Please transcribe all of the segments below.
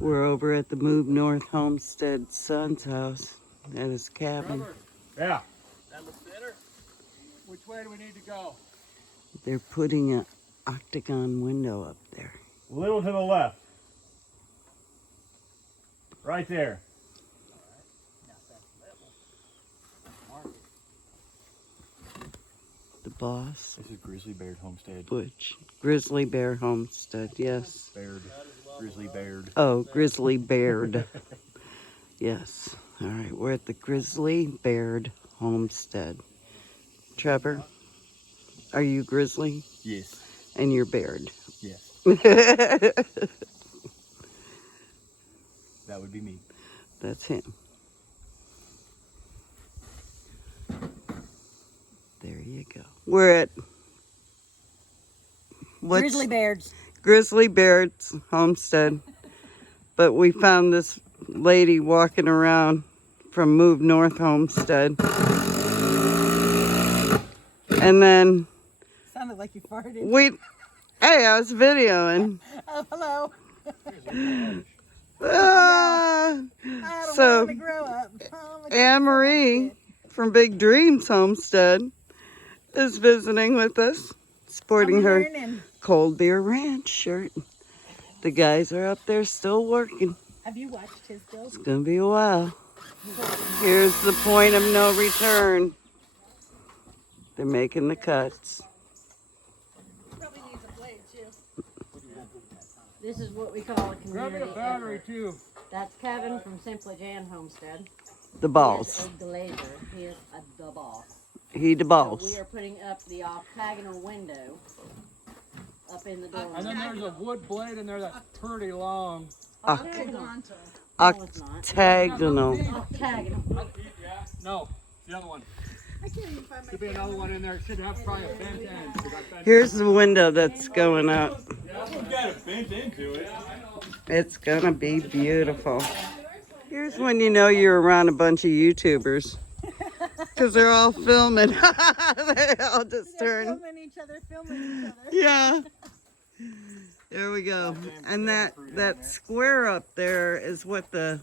We're over at the Moved North Homestead son's house at his cabin. Trevor. Yeah. That looks better. Which way do we need to go? They're putting an octagon window up there. A little to the left. Right there. The boss, This is Grizzly Baird Homestead. Butch. Grizzly Bear Homestead, yes. Baird. Grizzly Baird. Oh, Grizzly Baird. Yes. All right, we're at the Grizzly Baird Homestead. Trevor, are you Grizzly? Yes. And you're Baird. Yes. That would be me. That's him. There you go. We're at Grizzly Beards. Grizzly Baird's Homestead. But we found this lady walking around from Moved North Homestead. And then Sounded like you farted. hey, I was videoing. Oh, hello. Ah, I don't so want to grow up. Oh, my AnnMarie from Big Dreams Homestead is visiting with us, sporting her learning. Cold Beer Ranch shirt. The guys are up there still working. Have you watched his build? It's gonna be a while. Here's the point of no return. They're making the cuts. Probably needs a blade too. This is what we call a Grab me community a battery effort. too. That's Kevin from Simply Jan Homestead. The He boss. is a glazer. He is the boss. He the So boss. we are putting up the octagonal window up in the door. And then there's a wood blade in there that's pretty long. Octagonal. Octagonal. Octagonal. Yeah. No, the other one. I can't even find my Should be another one in there. It should have probably a bent end. Here's the window that's going up. We've got a bent into it. It's gonna be beautiful. Here's when you know you're around a bunch of YouTubers. Because they're all filming. They all just turn. filming each other, filming each other. Yeah. There we go. And that square up there is what the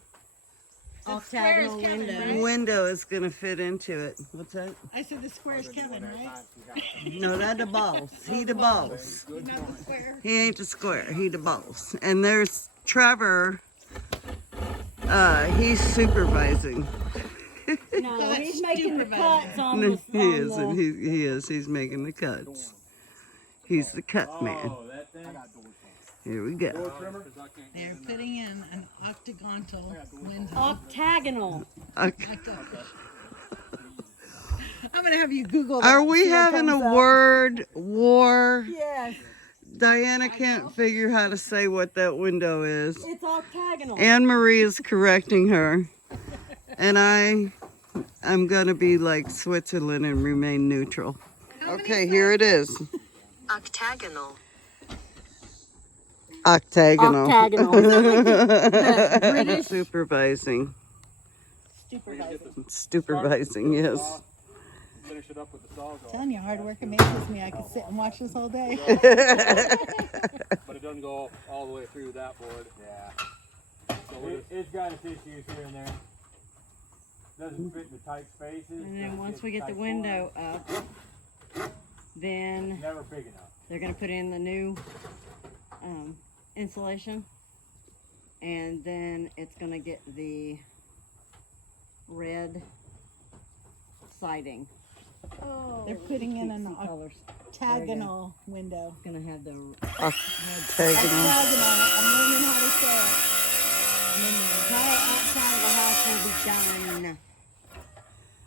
Octagonal Kevin, window. right? window is gonna fit into it. What's that? I said the square is Kevin, right? No, that the boss. He the boss. He's not the square. He ain't the square. He the boss. And there's Trevor. He's supervising. No, he's making the cuts on No, the. he is, and he is. He's making the cuts. He's the cut man. Oh, that thing. Here we go. They're putting in an octagonal window. Octagonal. Okay. I'm gonna have you Google that. Are we see what having a comes up. word war? Yes. Diana can't figure how to say what that window is. It's octagonal. AnnMarie is correcting her. And I'm gonna be like Switzerland and remain neutral. Okay, here it is. Octagonal. Octagonal. Octagonal. The British Supervising. Supervising, yes. Finish it up with the sawzall. Telling you, hard work amazes me. I could sit and watch this whole day. But it doesn't go all the way through that board. Yeah. So it's got its issues here and there. Doesn't fit in the tight spaces. And then doesn't once fit we in get the tight window up, then corners. Never big enough. they're gonna put in the new insulation, and then it's gonna get the red siding. Oh, they're putting in an Colors. octagonal window. It's gonna have the Octagonal. Octagonal. I'm learning how to say it. and then the entire outside of the house will be done.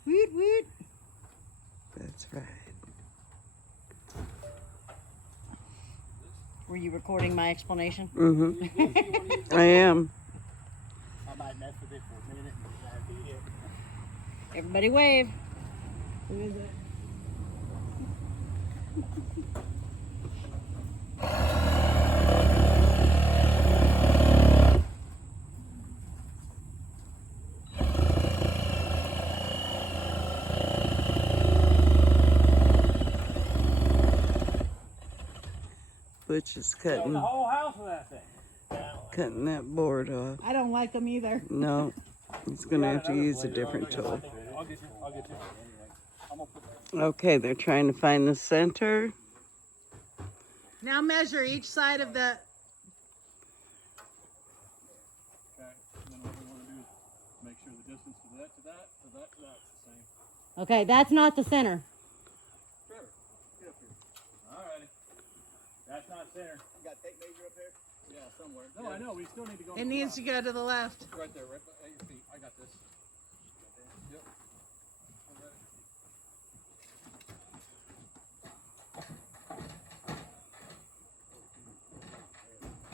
Woot woot. That's right. Were you recording my explanation? Mm-hmm. I am. I might mess with it for a minute and that'd be it. Everybody wave. Who is it? Butch is Built cutting the whole house with that thing. cutting that board off. I don't like them either. No, he's gonna have to use a different tool. I'll get you. I'm gonna put that. Okay, they're trying to find the center. Now measure each side of the. Okay. And then what we want to do is make sure the distance to that, to that, to that, to that's the same. Okay, that's not the center. Trevor, get up here. Alrighty. That's not center. You got tape measure up there? Yeah, somewhere. No, I know. We still need to go. It needs to go to the left. Right there, right at your feet. I got this. Yep. I'm ready.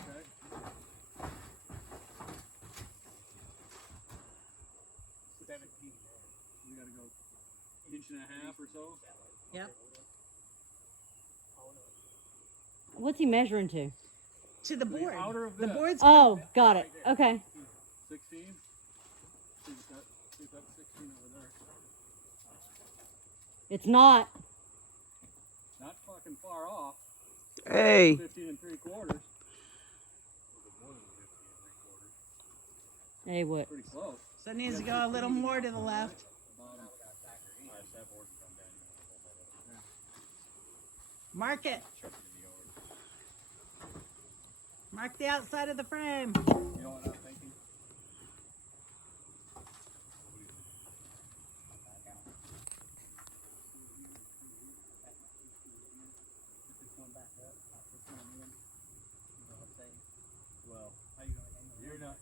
Okay. You gotta go inch and a half or so. Yep. What's he measuring to? To the board. outer of The this. board's. Oh, got it. Okay. 16. See if that's 16 over there. It's not. Not fucking far off. Hey, 15 3/4. Hey, what? Pretty close. So it needs to go a little more to the left. Mark it. Mark the outside of the frame. You know what I'm thinking? Well, how you gonna hang? You're not.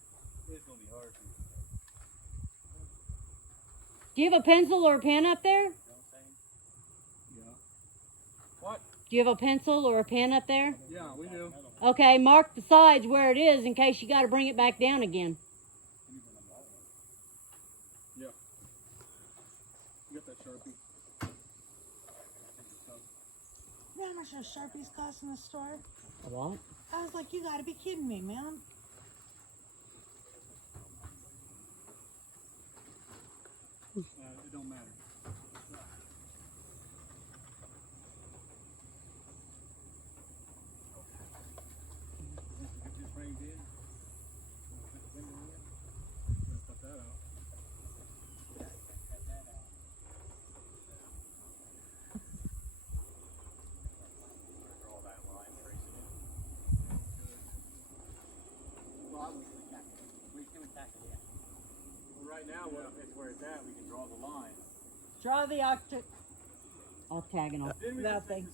It's gonna be hard. Do you have a pencil or a pen up there? Yeah. What? Do you have a pencil or a pen up there? Yeah, we do. Okay, mark the sides where it is in case you got to bring it back down again. Yeah. You got that Sharpie? You know how much those Sharpies cost in the store? A what? I was like, you gotta be kidding me, man. It don't matter. Get this framed in. Cut that out. Draw that line, trace it in. Well, right now, it's where it's at. We can draw the line. Draw the Octagonal. Nothing.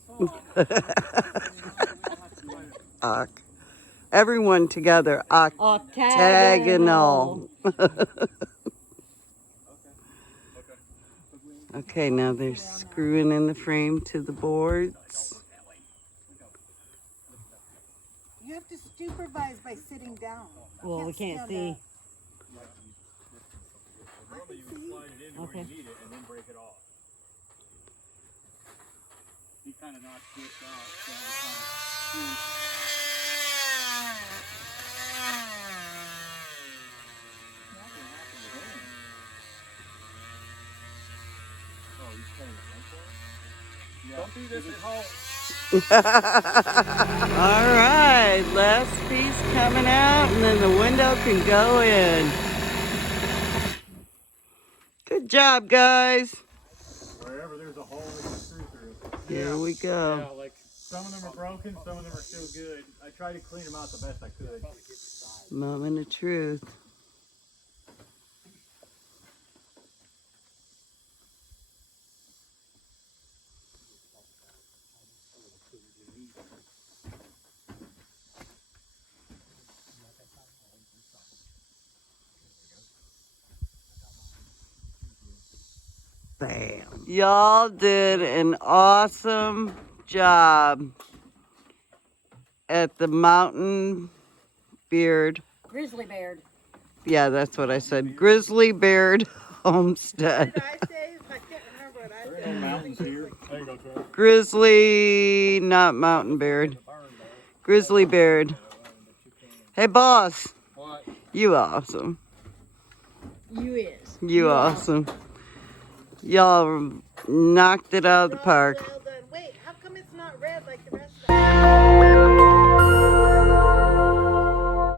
Oc. Everyone together. Octagonal. Okay, now they're screwing in the frame to the boards. You have to supervise by sitting down. Well, we can't see. Normally you would slide it in where Okay. you need it and then break it off. He kind of knocked this out, so I was trying to Oh, he's playing it like that? Yeah. Don't do this at home. All right, last piece coming out, and then the window can go in. Good job, guys. Wherever there's a hole, we can screw through. Here we go. Yeah, like some of them are broken, some of them are still good. I tried to clean them out the best I could. Moment of truth. Bam. Y'all did an awesome job at the Grizzly Baird. Yeah, that's what I said. Grizzly Baird Homestead. What did I say? I can't remember what I said. Mountains here. There you go, Trevor. Grizzly, not Mountain Baird. Grizzly Baird. Hey, boss. What? You awesome. You is. You awesome. Y'all knocked it out of the park. Well done. Wait, how come it's not red like the rest of the